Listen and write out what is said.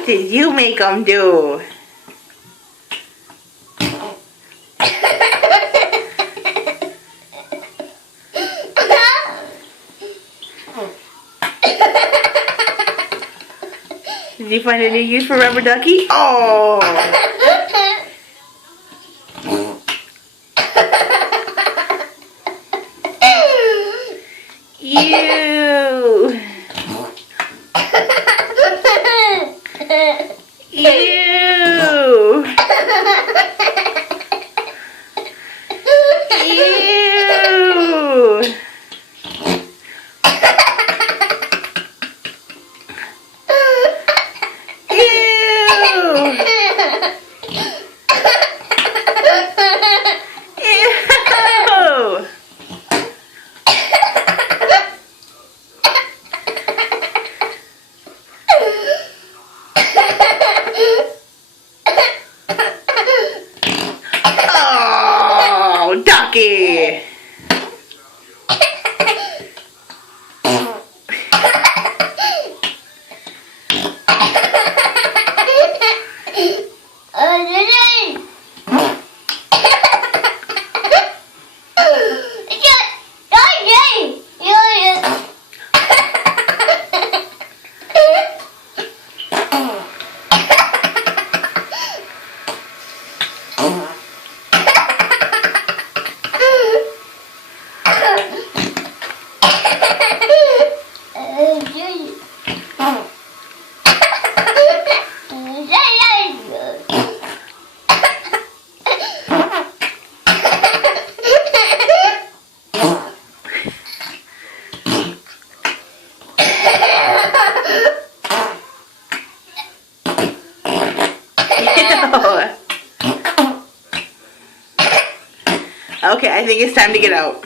What did you make them do? Did you find a new use for Rubber Ducky? Oh! Ew! Ew! Ew! Oh, Ducky! Okay, I think it's time to get out.